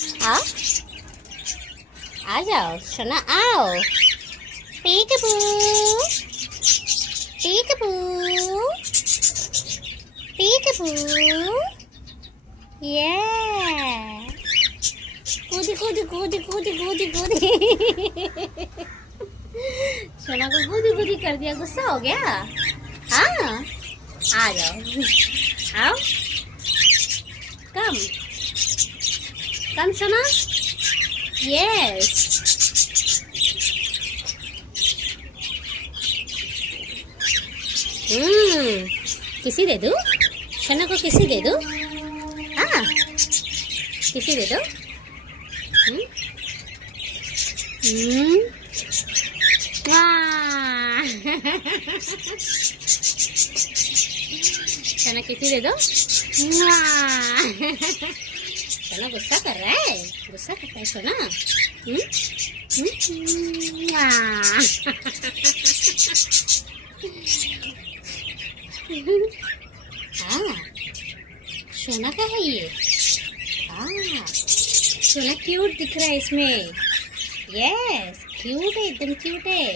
आओ, आ जाओ सोना, आओ। पीकबू, पीकबू, पीकबू। ये कूदी कूदी कूदी कूदी कूदी कूदी। सोना को कूदी कूदी कर दिया, गुस्सा हो गया। हाँ, आ जाओ, आओ, कम कम सोना। यस, किसी दे दो सोना को, किसी दे दो। हाँ, किसी दे दो। सोना किसी दे दो। सोना गुस्सा कर रहा है, गुस्सा करता है सोना। हाँ, सोना का है ये। हाँ, सोना क्यूट दिख रहा है इसमें। यस, क्यूट है, एकदम क्यूट है।